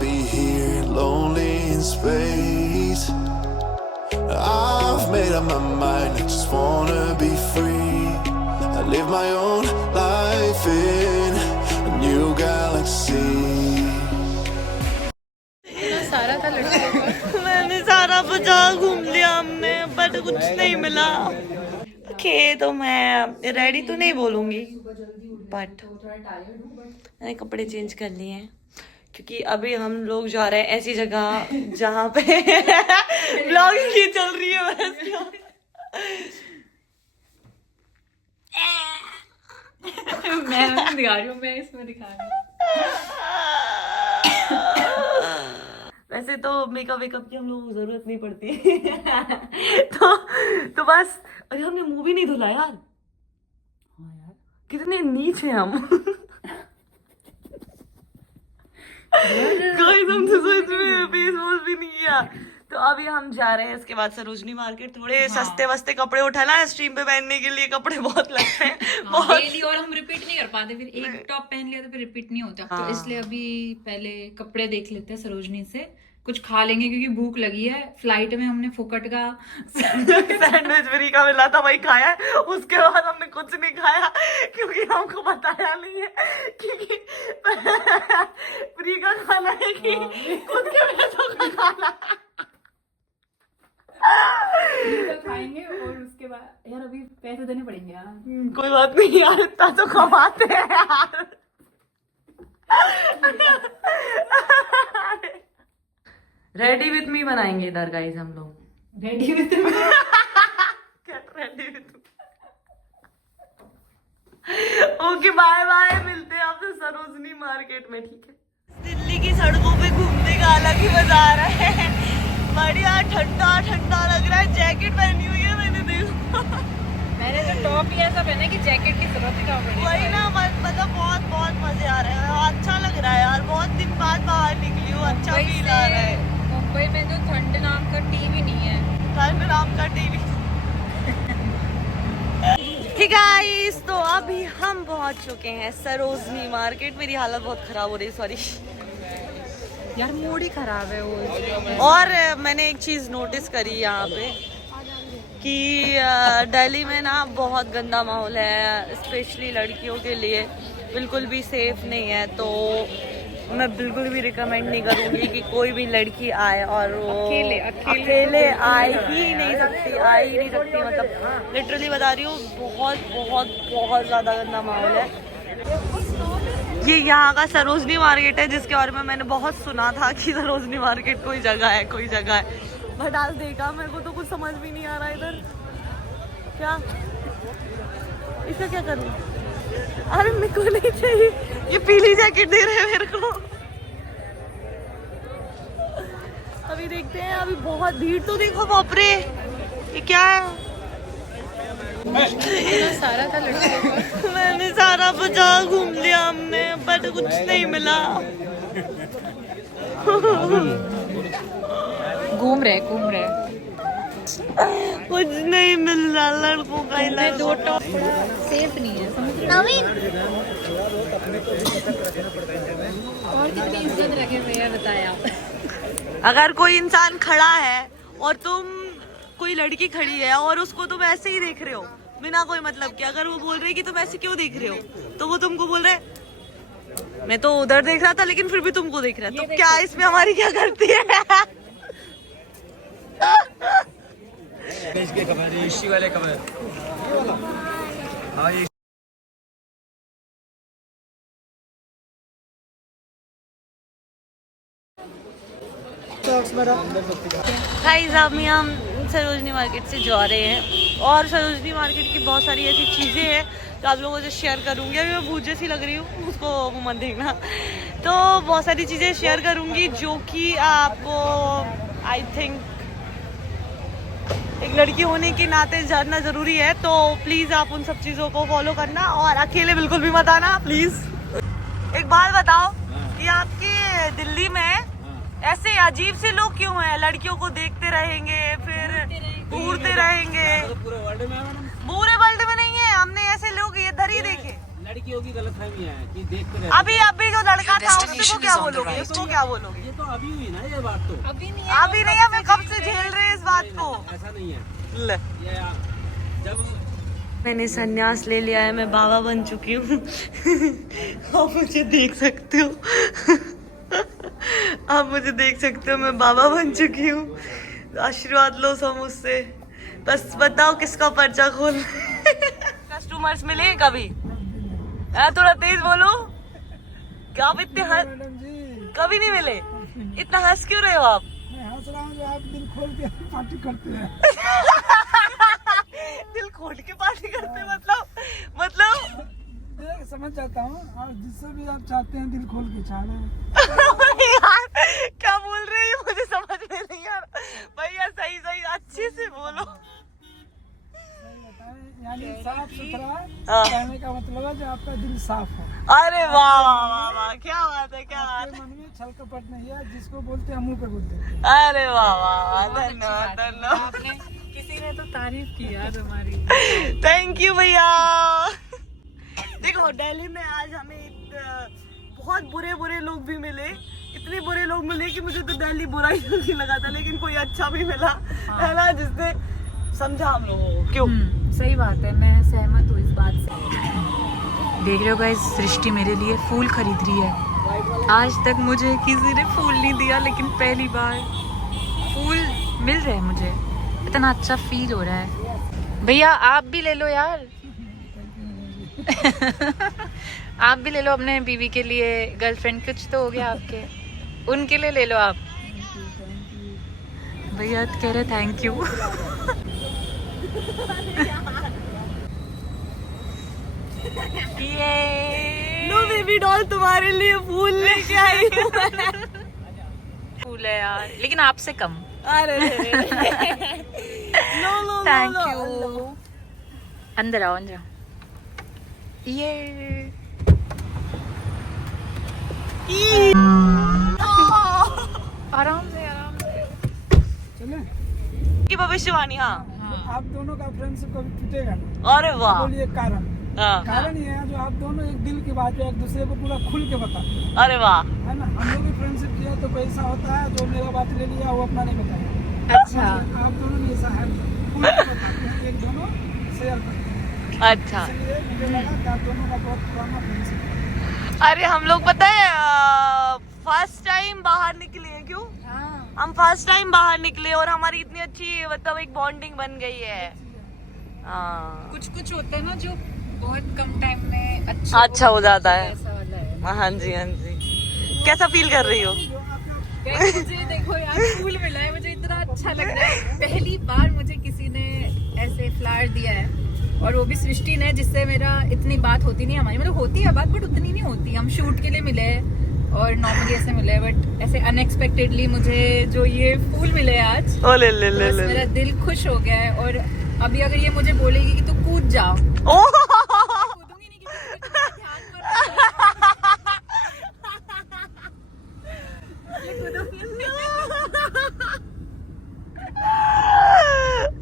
be here, lonely in space. I've made up my mind, I just wanna be free. I live my own life in a new galaxy. सारा था लड़कों का। मैंने सारा बाजार घूम लिया हमने, बट कुछ नहीं मिला। ओके, तो मैं रेडी तो नहीं बोलूंगी, बट मैंने कपड़े चेंज कर लिए हैं क्योंकि अभी हम लोग जा रहे हैं ऐसी जगह जहाँ पे ब्लॉगिंग ही चल रही है। मैं दिखा रही हूँ, मैं इसमें दिखा रही हूँ। वैसे तो मेकअप वेकअप की हम लोगों को जरूरत नहीं पड़ती। तो बस, अरे हमने मुंह भी नहीं धुला यार। हाँ यार, कितने नीच हैं हम। गाइस, हमने सच में फेस वॉश भी नहीं किया। तो अभी हम जा रहे हैं इसके बाद सरोजनी मार्केट, थोड़े सस्ते वस्ते कपड़े उठाना है। स्ट्रीम पे पहनने के लिए कपड़े बहुत लगते हैं, बहुत डेली, और हम रिपीट नहीं कर पाते। फिर एक टॉप पहन लिया तो फिर रिपीट नहीं होता। तो इसलिए अभी पहले कपड़े देख लेते हैं सरोजनी से, कुछ खा लेंगे क्योंकि भूख लगी है। फ्लाइट में हमने फुकट का सैंडविच फ्री का मिला था, वही खाया है। उसके बाद हमने कुछ नहीं खाया क्योंकि हमको बताया नहीं है क्योंकि फ्री का खाना है कि खुद के पैसों का खाना। खाएंगे और उसके बाद यार अभी पैसे देने पड़ेंगे यार। कोई बात नहीं यार, इतना तो कमाते हैं यार। रेडी विथ मी बनाएंगे इधर गाइस हम लोग। Ready with ready with okay, bye bye, मिलते हैं आपसे सरोजनी मार्केट में, ठीक है। दिल्ली की सड़कों पे घूमने का अलग ही मजा आ रहा है। बढ़िया ठंडा ठंडा लग रहा है। जैकेट पहनी हुई है मैंने, देखो। मैंने तो टॉप ही ऐसा पहना कि जैकेट की जरूरत ही नहीं पड़ी। वही ना, मतलब बहुत बहुत मजे आ रहे हैं। अच्छा लग रहा है यार, बहुत दिन बाद बाहर निकली हूँ, अच्छा फील आ रहा है। मुंबई में तो ठंड नाम का टीवी नहीं है। ठंड नाम का टीवी। हे गाइस, तो अभी हम पहुंच चुके हैं सरोजनी मार्केट। मेरी हालत बहुत खराब हो रही है, सॉरी यार, मूड ही खराब है वो। और मैंने एक चीज नोटिस करी यहाँ पे कि दिल्ली में ना बहुत गंदा माहौल है, स्पेशली लड़कियों के लिए बिल्कुल भी सेफ नहीं है। तो मैं बिल्कुल भी रिकमेंड नहीं करूँगी कि कोई भी लड़की आए और वो अकेले आ ही नहीं सकती। मतलब लिटरली बता रही हूँ, बहुत बहुत बहुत ज़्यादा गंदा माहौल है। ये यहाँ का सरोजनी मार्केट है, जिसके बारे में मैंने बहुत सुना था कि सरोजनी मार्केट कोई जगह है। बट आज देखा, मेरे को तो कुछ समझ भी नहीं आ रहा इधर। क्या इसका क्या करूँ? अरे मेरे को नहीं चाहिए, ये पीली जैकेट दे रहे हैं मेरे को। अभी देखते हैं, अभी बहुत भीड़ तो देखो, बाप रे, ये क्या है? सारा था लड़कों का। मैंने सारा बाजार घूम लिया हमने, बट कुछ नहीं मिला। घूम रहे कुछ नहीं मिल रहा लड़कों का। इलाज दो टॉप सेफ नहीं है, और कितनी इज्जत रखे भैया, बताया आप। अगर कोई इंसान खड़ा है और तुम, कोई लड़की खड़ी है और उसको तुम ऐसे ही देख रहे हो बिना कोई मतलब के, अगर वो बोल रही कि तुम ऐसे क्यों देख रहे हो, तो वो तुमको बोल रहे मैं तो उधर देख रहा था लेकिन फिर भी तुमको देख रहा है, तो क्या इसमें हमारी क्या गलती है? इसके कवर, इसी वाले कवर। हाँ, ये गाइस, अभी हम सरोजनी मार्केट से जा रहे हैं और सरोजनी मार्केट की बहुत सारी ऐसी चीज़ें हैं जो आप लोगों से शेयर करूंगी। अभी मैं भूत जैसी लग रही हूँ, उसको वो मत देखना। तो बहुत सारी चीज़ें शेयर करूंगी जो कि आपको, आई थिंक, एक लड़की होने के नाते जानना ज़रूरी है। तो प्लीज़ आप उन सब चीज़ों को फॉलो करना और अकेले बिल्कुल भी मत आना प्लीज़। एक बात बताओ कि आपके दिल्ली में ऐसे अजीब से लोग क्यों हैं? लड़कियों को देखते रहेंगे, फिर घूरते रहेंगे। पूरे वर्ल्ड में नहीं है, हमने ऐसे लोग इधर ही देखे। लड़कियों की गलतफहमी है कि देखते रहते अभी अभी जो लड़का था उसको क्या बोलोगे? उसको क्या बोलोगे? ये तो अभी हुई ना ये बात तो अभी नहीं अभी नहीं है, मैं कब से झेल रहे हैं इस बात को। ऐसा नहीं है ले। ये जब मैंने संन्यास ले लिया है, मैं बाबा बन चुकी हूँ। आप मुझे देख सकते हो। आप मुझे देख सकते हो, मैं बाबा बन चुकी हूँ। आशीर्वाद लो सब मुझसे। बस बताओ किसका पर्चा खोल। कस्टमर्स मिले कभी? थोड़ा तेज बोलो। क्या आप इतने कभी नहीं मिले? इतना हंस क्यों रहे हो आप? हंस रहा हूँ, आप दिल खोल के पार्टी करते हैं। दिल खोल के पार्टी करते हैं मतलब देख समझ जाता हूँ, और जिससे भी आप चाहते हैं दिल खोल के चाह रहे हैं। यार क्या बोल रही हो, मुझे समझ में नहीं आ रहा। भैया सही सही अच्छे से बोलो। सही बताएं, यानी साफ सुथरा हाँ। कहने का मतलब है जो आपका दिल साफ हो। अरे वाह वाह वाह वाह, क्या बात है, क्या बात आपके है। मन में छल कपट नहीं है, जिसको बोलते हैं मुंह पे बोलते हैं। अरे वाह वाह वाह, धन्यवाद धन्यवाद। आपने किसी ने तो तारीफ की यार हमारी। थैंक यू भैया। देखो दिल्ली में आज हमें बहुत बुरे बुरे लोग भी मिले। इतने बुरे लोग मिले कि मुझे तो दिल्ली बुरा ही नहीं लगा था, लेकिन कोई अच्छा भी मिला है ना, जिसने समझा हम लोगों को। क्यों? सही बात है, मैं सहमत हूँ इस बात से। देख रहे हो गाइस, सृष्टि मेरे लिए फूल खरीद रही है। आज तक मुझे किसी ने फूल नहीं दिया, लेकिन पहली बार फूल मिल रहे हैं मुझे। इतना अच्छा फील हो रहा है। भैया आप भी ले लो यार। आप भी ले लो अपने बीवी के लिए, गर्लफ्रेंड कुछ तो हो गया आपके, उनके लिए ले लो आप। भैया कह रहे thank you. Low baby doll, तुम्हारे लिए फूल लेके आई हूँ। फूल है यार, लेकिन आपसे कम। अरे लो लो थैंक यू। अंदर आओ अंदर आओ। ये आराम से चले की भविष्यवाणी। हाँ आप दोनों का फ्रेंडशिप कभी टूटेगा नहीं। अरे वाह। बोलिए कारण। हाँ। कारण ये है जो आप दोनों एक दिल की बात है, एक दूसरे को पूरा खुल के बताते हैं, अरे वाह। है ना। हम लोग भी फ्रेंडशिप किया तो कोई ऐसा होता है जो मेरा बात ले लिया वो अपना नहीं बताया। अच्छा। आप दोनों भी ऐसा है, खुल के बताते हैं, एक दोनों शेयर करते हैं। अच्छा। इसलिए मुझे लगा कि आप दोनों का बहुत पुराना फ्रेंडशिप है। अरे हम लोग पता है फर्स्ट टाइम बाहर निकले हैं। क्यों? हम फर्स्ट टाइम बाहर निकले और हमारी इतनी अच्छी मतलब एक बॉन्डिंग बन गई है। हाँ कुछ कुछ होता है ना जो बहुत कम टाइम में अच्छा हो जाता है। ऐसा वाला है। हाँ जी हाँ जी। कैसा फील कर रही हो? मुझे देखो यार, फूल मिला है, मुझे इतना अच्छा लग रहा है। पहली बार मुझे किसी ने ऐसे फ्लावर दिया है, और वो भी सृष्टि ने, जिससे मेरा इतनी बात होती नहीं हमारी, मतलब होती है बात बट उतनी नहीं होती। हम शूट के लिए मिले और नॉर्मली ऐसे मिले, बट ऐसे अनएक्सपेक्टेडली मुझे जो ये फूल मिले आज, ओ ले ले ले बस ले। मेरा दिल खुश हो गया है। और अभी अगर ये मुझे बोलेगी कि तू कूद जाओ, ओ कूदूंगी नहीं, क्योंकि मुझे ध्यान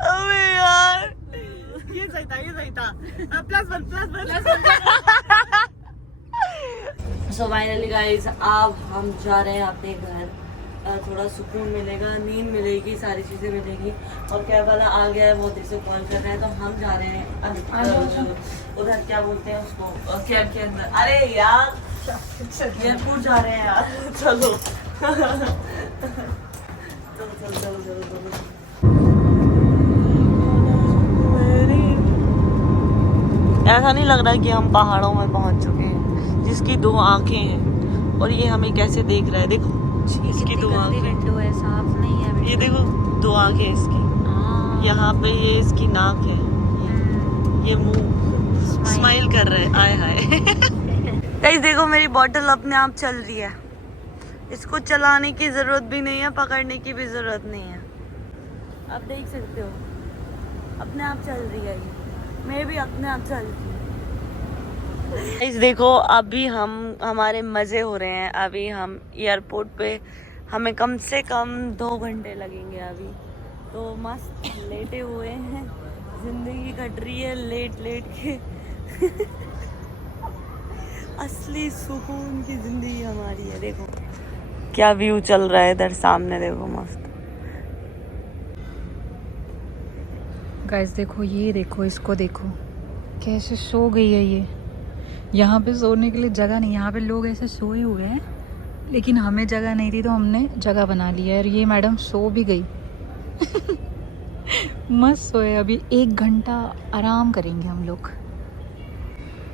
अबे यार ये सही था। +1 सो फाइनली गाइस अब हम जा रहे हैं अपने घर। थोड़ा सुकून मिलेगा, नींद मिलेगी, सारी चीजें मिलेगी। और कैब वाला आ गया है, वो देर से कॉल कर रहा है, तो हम जा रहे हैं उधर क्या बोलते हैं उसको, कैब के अंदर। अरे यार एयरपोर्ट जा रहे हैं यार। चलो चलो। ऐसा नहीं लग रहा कि हम पहाड़ों में पहुंच चुके हैं। जिसकी 2 आंखें हैं और ये हमें कैसे देख रहा है, देखो इसकी 2 आंखें। विंडो है, साफ नहीं है। ये देखो 2 आंखें इसकी, यहाँ पे ये इसकी नाक है, ये मुंह स्माइल कर रहा है। आए हाय। गाइस देखो मेरी बॉटल अपने आप चल रही है, इसको चलाने की जरूरत भी नहीं है, पकड़ने की भी जरूरत नहीं है। आप देख सकते हो अपने आप चल रही है, ये मैं भी अपने आप चल रही हूँ। गाइस देखो अभी हमारे मजे हो रहे हैं। अभी हम एयरपोर्ट पे, हमें कम से कम 2 घंटे लगेंगे अभी, तो मस्त लेटे हुए हैं, जिंदगी कट रही है लेट के। असली सुकून की जिंदगी हमारी है। देखो क्या व्यू चल रहा है इधर सामने, देखो मस्त। गाइस देखो, ये देखो, इसको देखो कैसे सो गई है ये। यहाँ पे सोने के लिए जगह नहीं, यहाँ पे लोग ऐसे सोए हुए हैं, लेकिन हमें जगह नहीं थी तो हमने जगह बना लिया है। और ये मैडम सो भी गई। मस्त सोए। अभी 1 घंटा आराम करेंगे हम लोग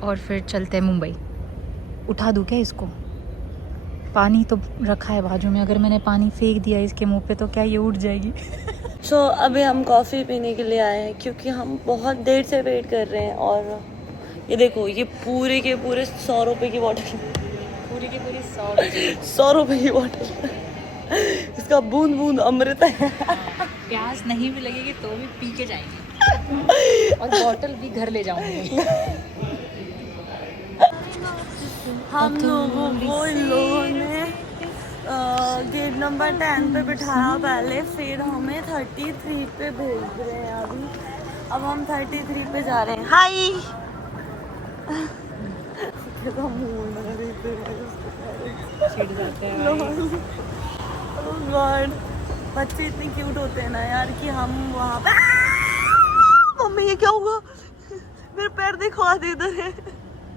और फिर चलते हैं मुंबई। उठा दूँ क्या इसको? पानी तो रखा है बाजू में, अगर मैंने पानी फेंक दिया इसके मुंह पे तो क्या ये उठ जाएगी? सो अभी हम कॉफ़ी पीने के लिए आए हैं क्योंकि हम बहुत देर से वेट कर रहे हैं। और ये देखो, ये पूरे के पूरे 100 रुपये की बॉटल, पूरी की पूरी 100 रुपये की बॉटल। इसका बूंद बूंद अमृत है। प्यास नहीं भी लगेगी तो भी पी के जाएंगे और बॉटल भी घर ले जाऊंगी। हम लोगों को इन लोगों ने गेट नंबर 10 पे बिठाया पहले, फिर हमें 33 पे भेज रहे हैं अभी। अब हम 33 पे जा रहे हैं। हाय छिड़ जाते हैं। ओह गॉड, बच्चे इतने क्यूट होते हैं ना यार कि हम वहाँ पे। मम्मी ये क्या हुआ? मेरे पैर देखो, आधे इधर है।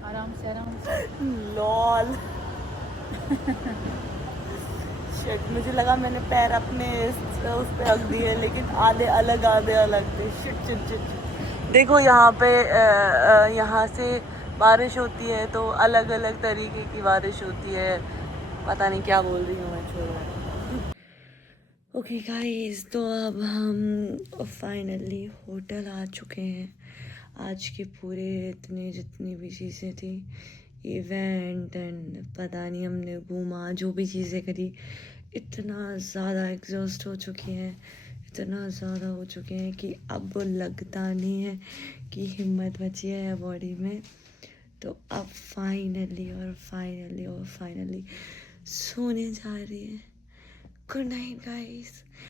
आराम से आराम से। लॉल। शिट, मुझे लगा मैंने पैर अपने उस पे रख दिए, लेकिन आधे अलग थे। Shit shit shit. देखो यहाँ पे यहाँ से बारिश होती है तो अलग अलग तरीके की बारिश होती है। पता नहीं क्या बोल रही हूँ मैं, छोड़ो। ओके गाइस, तो अब हम फाइनली होटल आ चुके हैं। आज के पूरे इतने जितनी भी चीज़ें थी, इवेंट एंड पता नहीं हमने घूमा, जो भी चीज़ें करी, इतना ज़्यादा एग्जॉस्ट हो चुकी हैं, इतना ज़्यादा हो चुके हैं कि अब लगता नहीं है कि हिम्मत बची है बॉडी में। तो अब फाइनली सोने जा रही है। Good night guys.